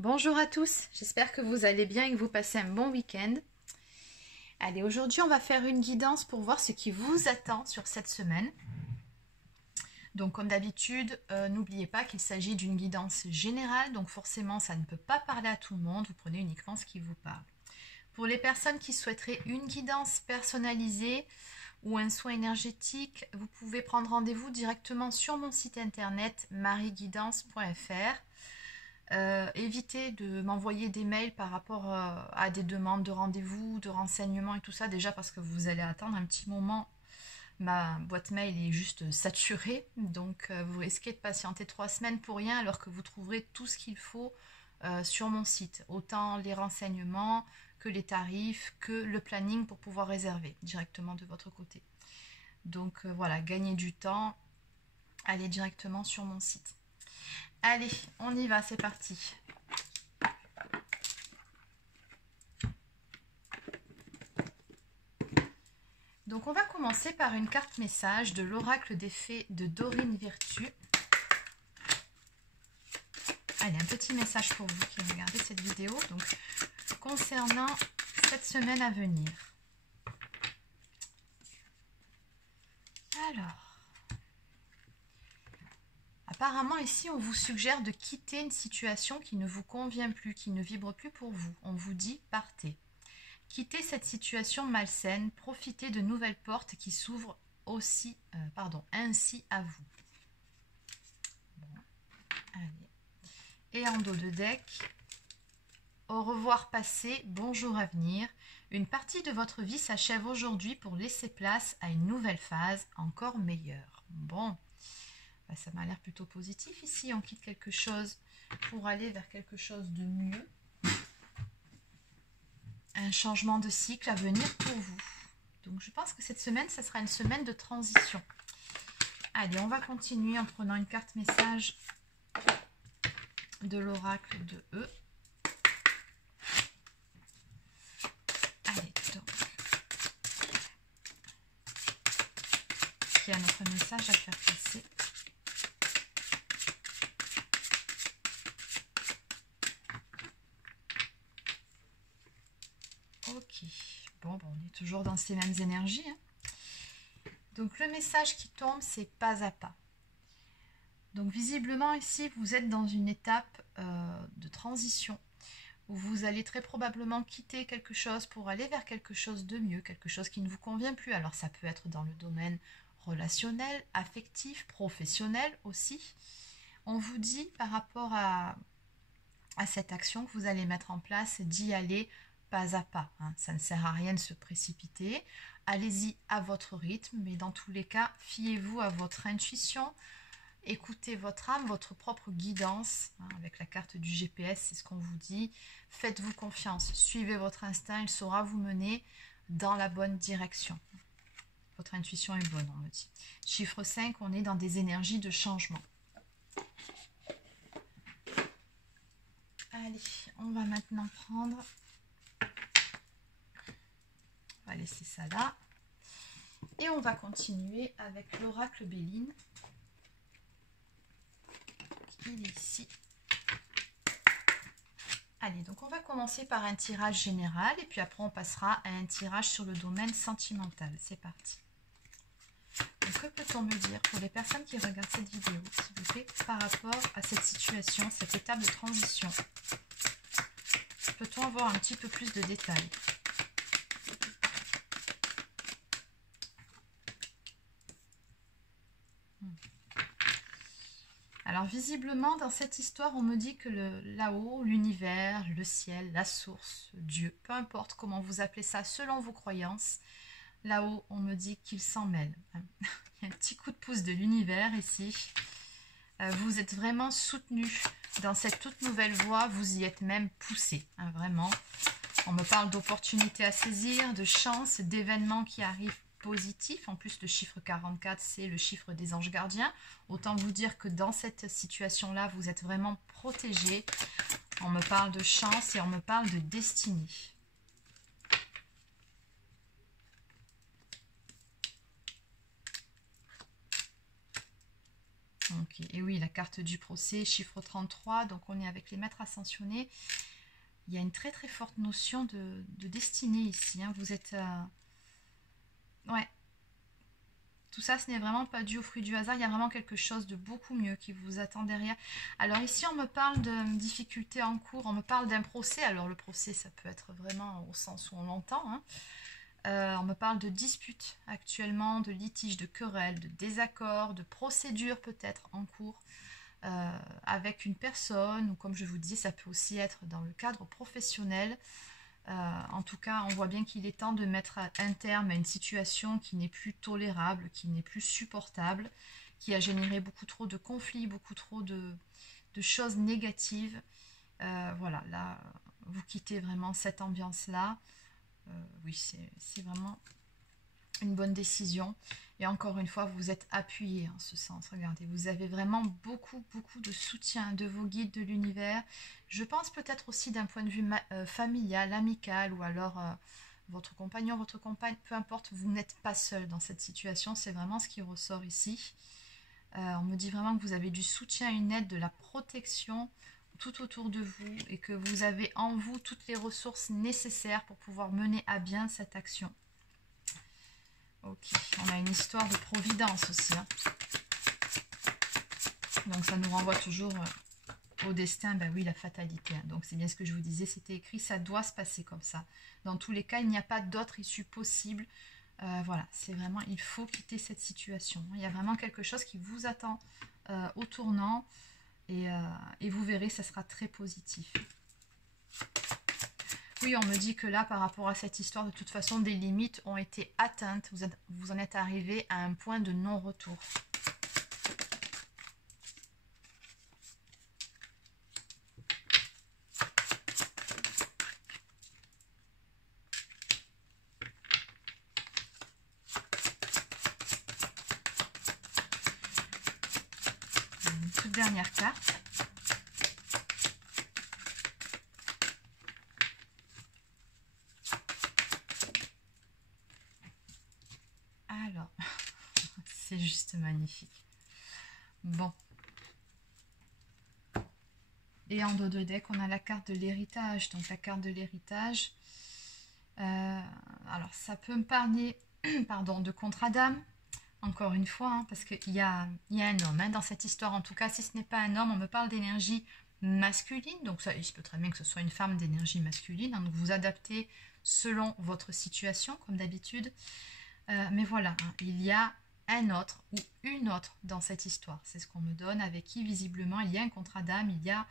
Bonjour à tous, j'espère que vous allez bien et que vous passez un bon week-end. Allez, aujourd'hui on va faire une guidance pour voir ce qui vous attend sur cette semaine. Donc comme d'habitude, n'oubliez pas qu'il s'agit d'une guidance générale, donc forcément ça ne peut pas parler à tout le monde, vous prenez uniquement ce qui vous parle. Pour les personnes qui souhaiteraient une guidance personnalisée ou un soin énergétique, vous pouvez prendre rendez-vous directement sur mon site internet marieguidance.fr. Évitez de m'envoyer des mails par rapport à des demandes de rendez-vous, de renseignements et tout ça, déjà parce que vous allez attendre un petit moment. Ma boîte mail est juste saturée, donc vous risquez de patienter 3 semaines pour rien alors que vous trouverez tout ce qu'il faut sur mon site. Autant les renseignements que les tarifs, que le planning pour pouvoir réserver directement de votre côté. Donc voilà, gagnez du temps, allez directement sur mon site. Allez, on y va, c'est parti. Donc on va commencer par une carte message de l'oracle des fées de Dorine Virtue. Allez, un petit message pour vous qui regardez cette vidéo, donc concernant cette semaine à venir. Alors, apparemment ici on vous suggère de quitter une situation qui ne vous convient plus, qui ne vibre plus pour vous. On vous dit partez. Quittez cette situation malsaine, profitez de nouvelles portes qui s'ouvrent ainsi à vous. Bon, allez. Et en dos de deck, au revoir passé, bonjour avenir. Une partie de votre vie s'achève aujourd'hui pour laisser place à une nouvelle phase encore meilleure. Bon, bah, ça m'a l'air plutôt positif ici. On quitte quelque chose pour aller vers quelque chose de mieux. Un changement de cycle à venir pour vous. Donc je pense que cette semaine, ça sera une semaine de transition. Allez, on va continuer en prenant une carte message de l'oracle de E. Allez, donc. Qui a notre message à faire passer. Ok, bon, on est toujours dans ces mêmes énergies. Hein. Donc le message qui tombe, c'est pas à pas. Donc visiblement ici, vous êtes dans une étape de transition où vous allez très probablement quitter quelque chose pour aller vers quelque chose de mieux, quelque chose qui ne vous convient plus. Alors ça peut être dans le domaine relationnel, affectif, professionnel aussi. On vous dit par rapport à cette action que vous allez mettre en place, d'y aller pas à pas. Hein. Ça ne sert à rien de se précipiter. Allez-y à votre rythme, mais dans tous les cas, fiez-vous à votre intuition. Écoutez votre âme, votre propre guidance. Hein, avec la carte du GPS, c'est ce qu'on vous dit. Faites-vous confiance. Suivez votre instinct. Il saura vous mener dans la bonne direction. Votre intuition est bonne, on me dit. Chiffre 5, on est dans des énergies de changement. Allez, on va maintenant prendre... On va laisser ça là. Et on va continuer avec l'oracle Béline. Il est ici. Allez, donc on va commencer par un tirage général et puis après on passera à un tirage sur le domaine sentimental. C'est parti. Donc, que peut-on me dire pour les personnes qui regardent cette vidéo, s'il vous plaît, par rapport à cette situation, cette étape de transition? Peut-on avoir un petit peu plus de détails? Alors visiblement dans cette histoire on me dit que là-haut, l'univers, le ciel, la source, Dieu, peu importe comment vous appelez ça selon vos croyances, là-haut on me dit qu'il s'en mêle. Il y a un petit coup de pouce de l'univers ici. Vous êtes vraiment soutenu dans cette toute nouvelle voie, vous y êtes même poussé, hein, vraiment. On me parle d'opportunités à saisir, de chances, d'événements qui arrivent positif. En plus, le chiffre 44, c'est le chiffre des anges gardiens. Autant vous dire que dans cette situation-là, vous êtes vraiment protégé. On me parle de chance et on me parle de destinée. Ok, et oui, la carte du procès, chiffre 33, donc on est avec les maîtres ascensionnés. Il y a une très très forte notion de destinée ici. Hein. Vous êtes... Ouais. Tout ça, ce n'est vraiment pas dû au fruit du hasard. Il y a vraiment quelque chose de beaucoup mieux qui vous attend derrière. Alors ici, on me parle de difficultés en cours. On me parle d'un procès. Alors le procès, ça peut être vraiment au sens où on l'entend. Hein. On me parle de disputes actuellement, de litiges, de querelles, de désaccords, de procédures peut-être en cours. Avec une personne, ou comme je vous dis, ça peut aussi être dans le cadre professionnel. En tout cas, on voit bien qu'il est temps de mettre un terme à une situation qui n'est plus tolérable, qui n'est plus supportable, qui a généré beaucoup trop de conflits, beaucoup trop de choses négatives. Voilà, là, vous quittez vraiment cette ambiance-là. Oui, c'est vraiment une bonne décision. Et encore une fois, vous êtes appuyé en ce sens. Regardez, vous avez vraiment beaucoup de soutien de vos guides, de l'univers. Je pense peut-être aussi d'un point de vue familial, amical, ou alors votre compagnon, votre compagne, peu importe, vous n'êtes pas seul dans cette situation. C'est vraiment ce qui ressort ici. On me dit vraiment que vous avez du soutien, une aide, de la protection tout autour de vous et que vous avez en vous toutes les ressources nécessaires pour pouvoir mener à bien cette action. Ok, on a une histoire de providence aussi. Hein. Donc ça nous renvoie toujours au destin, ben oui, la fatalité. Hein. Donc c'est bien ce que je vous disais, c'était écrit, ça doit se passer comme ça. Dans tous les cas, il n'y a pas d'autre issue possible. Voilà, c'est vraiment, il faut quitter cette situation. Il y a vraiment quelque chose qui vous attend au tournant et vous verrez, ça sera très positif. Oui, on me dit que là, par rapport à cette histoire, de toute façon, des limites ont été atteintes. Vous en êtes arrivé à un point de non-retour. Une toute dernière carte. Alors, c'est juste magnifique. Bon. Et en dos de deck, on a la carte de l'héritage. Donc la carte de l'héritage, alors ça peut me parler pardon, de contrat d'âme, encore une fois, hein, parce qu'il y a un homme hein, dans cette histoire. En tout cas, si ce n'est pas un homme, on me parle d'énergie masculine. Donc ça, il se peut très bien que ce soit une femme d'énergie masculine. Hein, donc vous adaptez selon votre situation, comme d'habitude. Mais voilà, hein, il y a un autre ou une autre dans cette histoire. C'est ce qu'on me donne, avec qui visiblement il y a un contrat d'âme, il y a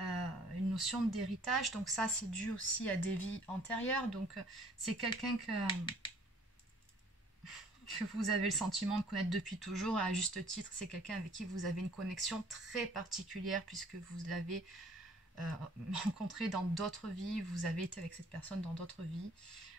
une notion d'héritage. Donc ça, c'est dû aussi à des vies antérieures. Donc c'est quelqu'un que vous avez le sentiment de connaître depuis toujours. À juste titre, c'est quelqu'un avec qui vous avez une connexion très particulière puisque vous l'avez rencontré dans d'autres vies. Vous avez été avec cette personne dans d'autres vies.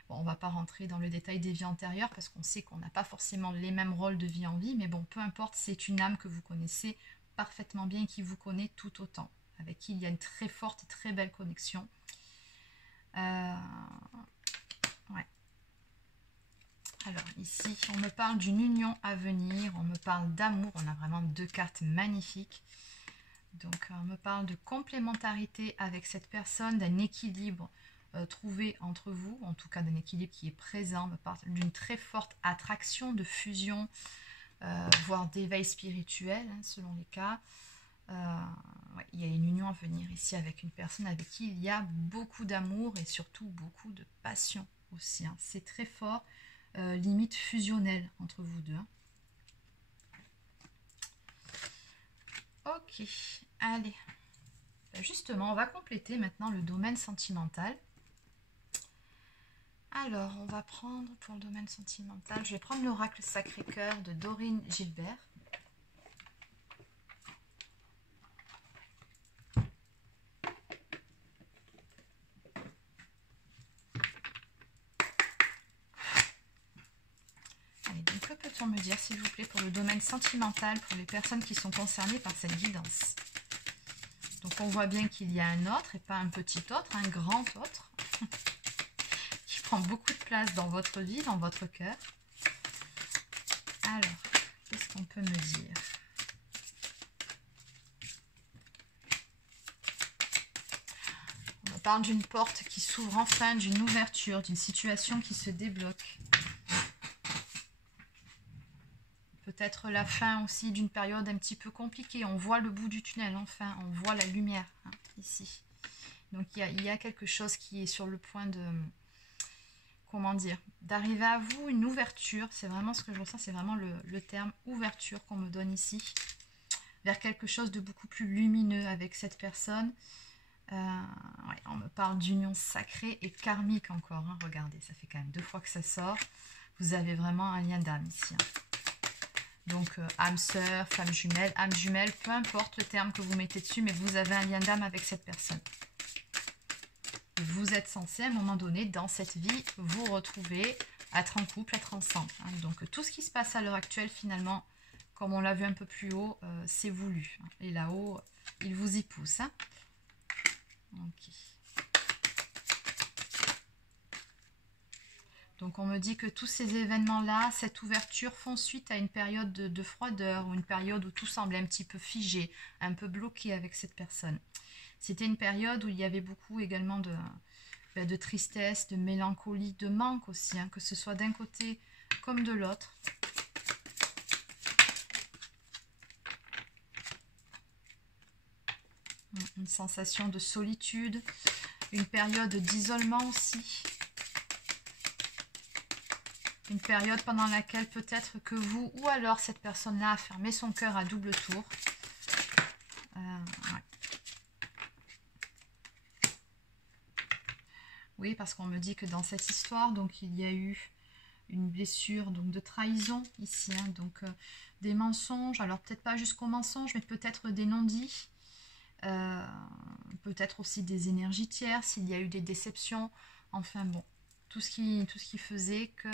Bon, on ne va pas rentrer dans le détail des vies antérieures parce qu'on sait qu'on n'a pas forcément les mêmes rôles de vie en vie, mais bon, peu importe, c'est une âme que vous connaissez parfaitement bien et qui vous connaît tout autant, avec qui il y a une très forte et très belle connexion. Ouais. Alors ici, on me parle d'une union à venir, on me parle d'amour, on a vraiment deux cartes magnifiques. Donc on me parle de complémentarité avec cette personne, d'un équilibre trouvé entre vous, en tout cas d'un équilibre qui est présent, me parle d'une très forte attraction, de fusion, voire d'éveil spirituel, hein, selon les cas. Ouais, il y a une union à venir ici avec une personne avec qui il y a beaucoup d'amour et surtout beaucoup de passion aussi. Hein. C'est très fort, limite fusionnel entre vous deux. Hein. Ok, allez. Justement, on va compléter maintenant le domaine sentimental. Alors, on va prendre pour le domaine sentimental, je vais prendre l'oracle Sacré-Cœur de Dorine Gilbert. Allez, donc que peut-on me dire, s'il vous plaît, pour le domaine sentimental, pour les personnes qui sont concernées par cette guidance? Donc, on voit bien qu'il y a un autre, et pas un petit autre, un grand autre. Beaucoup de place dans votre vie, dans votre cœur. Alors, qu'est-ce qu'on peut me dire? parle d'une porte qui s'ouvre enfin, d'une ouverture, d'une situation qui se débloque. Peut-être la fin aussi d'une période un petit peu compliquée. On voit le bout du tunnel, enfin, on voit la lumière, hein, ici. Donc il y a quelque chose qui est sur le point de, comment dire, d'arriver à vous, une ouverture. C'est vraiment ce que je ressens, c'est vraiment le terme ouverture qu'on me donne ici. Vers quelque chose de beaucoup plus lumineux avec cette personne. Ouais, on me parle d'union sacrée et karmique encore, hein. Regardez, ça fait quand même 2 fois que ça sort. Vous avez vraiment un lien d'âme ici, hein. Donc âme sœur, femme jumelle, peu importe le terme que vous mettez dessus, mais vous avez un lien d'âme avec cette personne. Vous êtes censé à un moment donné dans cette vie vous retrouver, être en couple, être ensemble, hein. Donc tout ce qui se passe à l'heure actuelle finalement, comme on l'a vu un peu plus haut, c'est voulu, hein. Et là-haut, il vous y pousse, hein. Ok. Donc on me dit que tous ces événements-là, cette ouverture font suite à une période de froideur ou une période où tout semblait un petit peu figé, un peu bloqué avec cette personne. C'était une période où il y avait beaucoup également de tristesse, de mélancolie, de manque aussi, hein, que ce soit d'un côté comme de l'autre. Une sensation de solitude, une période d'isolement aussi. Une période pendant laquelle peut-être que vous ou alors cette personne-là a fermé son cœur à double tour. Ouais. Oui, parce qu'on me dit que dans cette histoire, donc il y a eu une blessure donc de trahison ici, hein, donc des mensonges, alors peut-être pas jusqu'au mensonge, mais peut-être des non-dits, peut-être aussi des énergies tierces, s'il y a eu des déceptions, enfin bon. Tout ce qui faisait que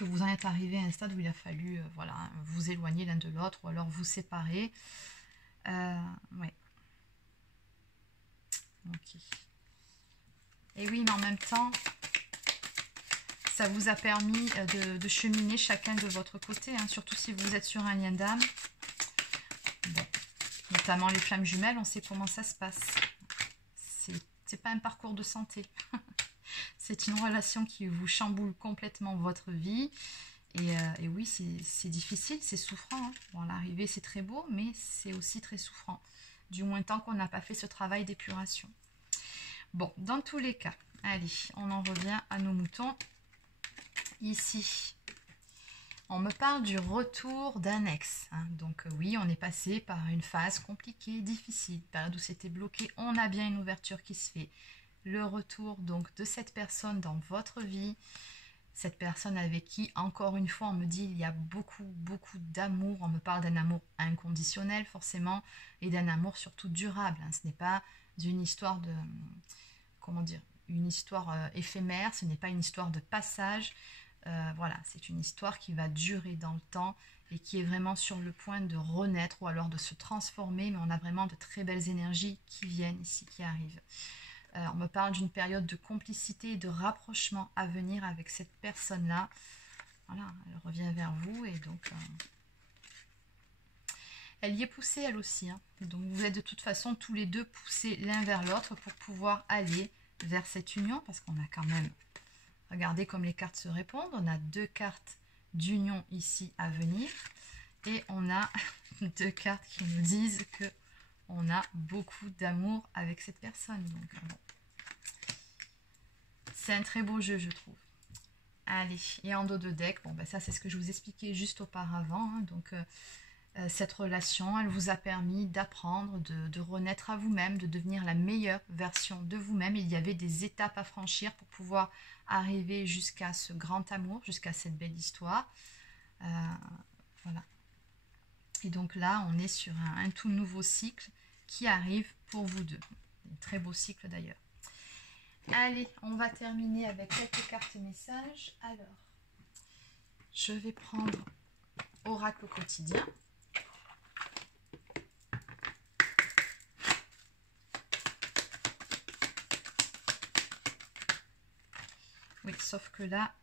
vous en êtes arrivé à un stade où il a fallu voilà, vous éloigner l'un de l'autre ou alors vous séparer. Ouais. Ok. Et oui, mais en même temps, ça vous a permis de cheminer chacun de votre côté, hein, surtout si vous êtes sur un lien d'âme. Bon. Notamment les flammes jumelles, on sait comment ça se passe. C'est pas un parcours de santé. C'est une relation qui vous chamboule complètement votre vie. Et oui, c'est difficile, c'est souffrant, hein. Bon, l'arrivée, c'est très beau, mais c'est aussi très souffrant. Du moins tant qu'on n'a pas fait ce travail d'épuration. Bon, dans tous les cas, allez, on en revient à nos moutons. Ici, on me parle du retour d'un ex, hein. Donc oui, on est passé par une phase compliquée, difficile, période où c'était bloqué. On a bien une ouverture qui se fait. Le retour donc de cette personne dans votre vie, cette personne avec qui, encore une fois, on me dit il y a beaucoup d'amour. On me parle d'un amour inconditionnel forcément et d'un amour surtout durable, hein. Ce n'est pas d'une histoire de, comment dire, une histoire éphémère, ce n'est pas une histoire de passage. Voilà, c'est une histoire qui va durer dans le temps et qui est vraiment sur le point de renaître ou alors de se transformer, mais on a vraiment de très belles énergies qui viennent ici, qui arrivent. On me parle d'une période de complicité et de rapprochement à venir avec cette personne-là. Voilà, elle revient vers vous et donc elle y est poussée elle aussi, hein. Donc vous êtes de toute façon tous les deux poussés l'un vers l'autre pour pouvoir aller vers cette union, parce qu'on a quand même, regardez comme les cartes se répondent, on a 2 cartes d'union ici à venir et on a 2 cartes qui nous disent que on a beaucoup d'amour avec cette personne. Donc bon, c'est un très beau jeu, je trouve. Allez, et en dos de deck, bon ben ça c'est ce que je vous expliquais juste auparavant, hein. Donc cette relation, elle vous a permis d'apprendre, de renaître à vous-même, de devenir la meilleure version de vous-même. Il y avait des étapes à franchir pour pouvoir arriver jusqu'à ce grand amour, jusqu'à cette belle histoire. Voilà. Et donc là, on est sur un tout nouveau cycle qui arrive pour vous deux. Un très beau cycle d'ailleurs. Allez, on va terminer avec quelques cartes messages. Alors, je vais prendre Oracle au quotidien. Oui, sauf que là,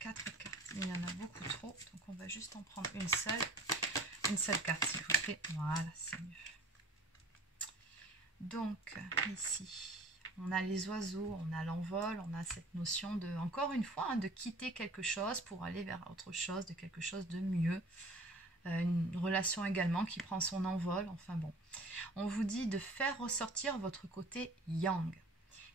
4 cartes, il y en a beaucoup trop. Donc on va juste en prendre une seule carte s'il vous plaît. Voilà, c'est mieux. Donc, ici, on a les oiseaux, on a l'envol, on a cette notion de, encore une fois, hein, de quitter quelque chose pour aller vers autre chose, de quelque chose de mieux. Une relation également qui prend son envol, enfin bon. On vous dit de faire ressortir votre côté yang.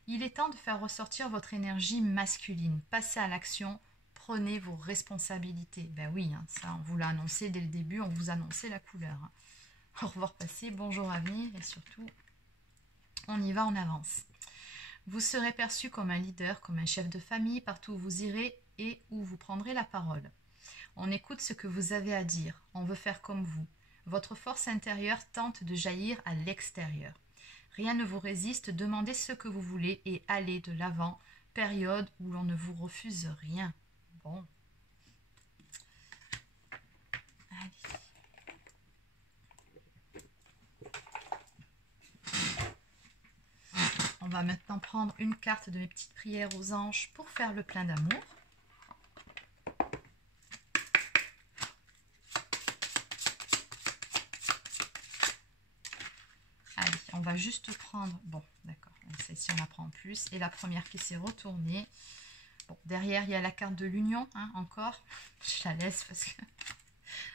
Il est temps de faire ressortir votre énergie masculine. Passez à l'action, prenez vos responsabilités. Ben oui, hein, ça on vous l'a annoncé dès le début, on vous annonçait la couleur. Hein. Au revoir passé, bonjour avenir et surtout, on y va en avance. Vous serez perçu comme un leader, comme un chef de famille, partout où vous irez et où vous prendrez la parole. On écoute ce que vous avez à dire, on veut faire comme vous. Votre force intérieure tente de jaillir à l'extérieur. Rien ne vous résiste, demandez ce que vous voulez et allez de l'avant, période où l'on ne vous refuse rien. Bon. Allez. On va maintenant prendre une carte de mes petites prières aux anges pour faire le plein d'amour. Allez, on va juste prendre... Bon, d'accord, celle-ci on la prend en plus. Et la première qui s'est retournée. Bon, derrière, il y a la carte de l'union, hein, encore. Je la laisse parce que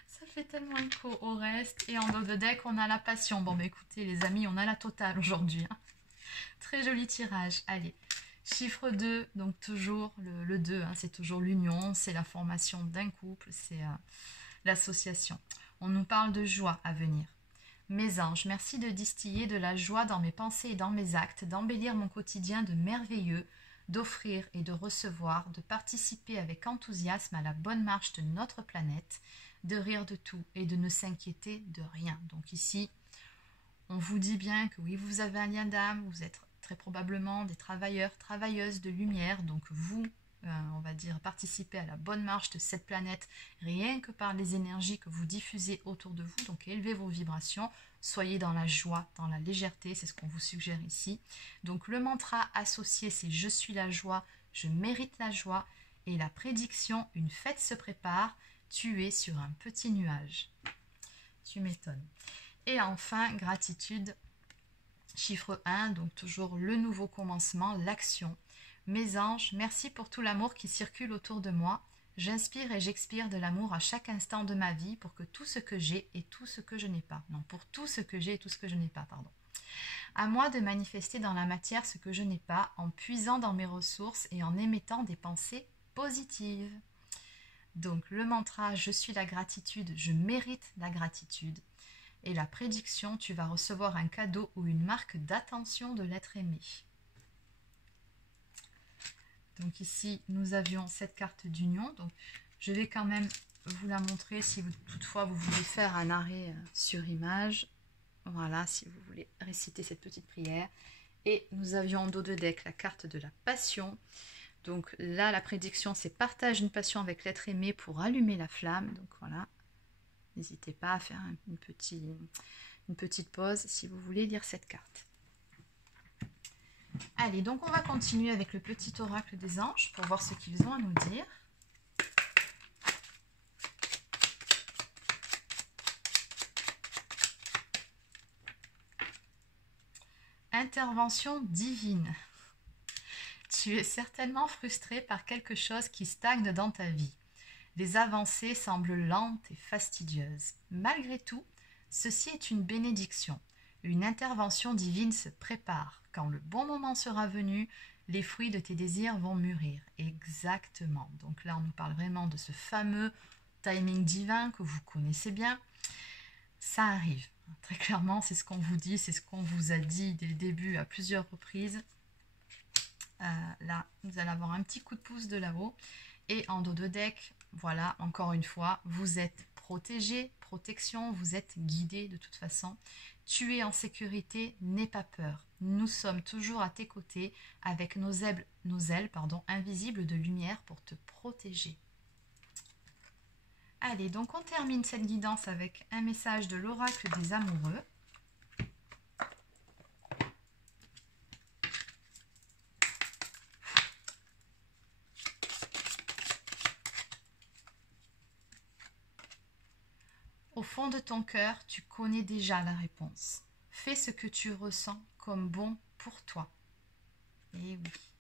ça fait tellement écho au reste. Et en dos de deck, on a la passion. Bon, bah écoutez, les amis, on a la totale aujourd'hui. Hein. Très joli tirage. Allez, chiffre 2, donc toujours le 2, hein, c'est toujours l'union, c'est la formation d'un couple, c'est l'association. On nous parle de joie à venir. Mes anges, merci de distiller de la joie dans mes pensées et dans mes actes, d'embellir mon quotidien de merveilleux, d'offrir et de recevoir, de participer avec enthousiasme à la bonne marche de notre planète, de rire de tout et de ne s'inquiéter de rien. Donc ici, on vous dit bien que oui, vous avez un lien d'âme, vous êtes très probablement des travailleurs, travailleuses de lumière, donc vous, on va dire, participez à la bonne marche de cette planète rien que par les énergies que vous diffusez autour de vous, donc élevez vos vibrations, soyez dans la joie, dans la légèreté, c'est ce qu'on vous suggère ici. Donc le mantra associé, c'est « Je suis la joie, je mérite la joie » et la prédiction « Une fête se prépare, tu es sur un petit nuage ». Tu m'étonnes. Et enfin, gratitude, chiffre 1, donc toujours le nouveau commencement, l'action. Mes anges, merci pour tout l'amour qui circule autour de moi. J'inspire et j'expire de l'amour à chaque instant de ma vie pour que tout ce que j'ai et tout ce que je n'ai pas. Non, pour tout ce que j'ai et tout ce que je n'ai pas, pardon. À moi de manifester dans la matière ce que je n'ai pas, en puisant dans mes ressources et en émettant des pensées positives. Donc le mantra, je suis la gratitude, je mérite la gratitude. Et la prédiction, tu vas recevoir un cadeau ou une marque d'attention de l'être aimé. Donc ici, nous avions cette carte d'union. Donc je vais quand même vous la montrer si vous, toutefois vous voulez faire un arrêt sur image. Voilà, si vous voulez réciter cette petite prière. Et nous avions en dos de deck la carte de la passion. Donc là, la prédiction, c'est partage une passion avec l'être aimé pour allumer la flamme. Donc voilà. N'hésitez pas à faire une petite pause si vous voulez lire cette carte. Allez, donc on va continuer avec le petit oracle des anges pour voir ce qu'ils ont à nous dire. Intervention divine. Tu es certainement frustré par quelque chose qui stagne dans ta vie. Les avancées semblent lentes et fastidieuses. Malgré tout, ceci est une bénédiction. Une intervention divine se prépare. Quand le bon moment sera venu, les fruits de tes désirs vont mûrir. Exactement. Donc là, on nous parle vraiment de ce fameux timing divin que vous connaissez bien. Ça arrive. Très clairement, c'est ce qu'on vous dit, c'est ce qu'on vous a dit dès le début à plusieurs reprises. Là, vous allez avoir un petit coup de pouce de là-haut. Et en dos de deck, voilà, encore une fois, vous êtes protégé, protection, vous êtes guidé de toute façon. Tu es en sécurité, n'aie pas peur. Nous sommes toujours à tes côtés avec nos ailes invisibles de lumière pour te protéger. Allez, donc on termine cette guidance avec un message de l'oracle des amoureux. Au fond de ton cœur, tu connais déjà la réponse. fais ce que tu ressens comme bon pour toi. Et oui,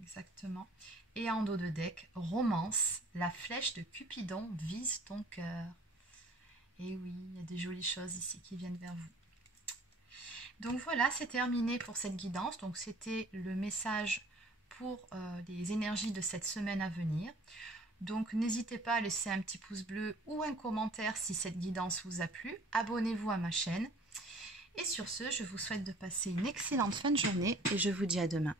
exactement. Et en dos de deck, romance, la flèche de Cupidon vise ton cœur. Et oui, il y a des jolies choses ici qui viennent vers vous. Donc voilà, c'est terminé pour cette guidance. Donc c'était le message pour les énergies de cette semaine à venir. Donc n'hésitez pas à laisser un petit pouce bleu ou un commentaire si cette guidance vous a plu. Abonnez-vous à ma chaîne. Et sur ce, je vous souhaite de passer une excellente fin de journée et je vous dis à demain.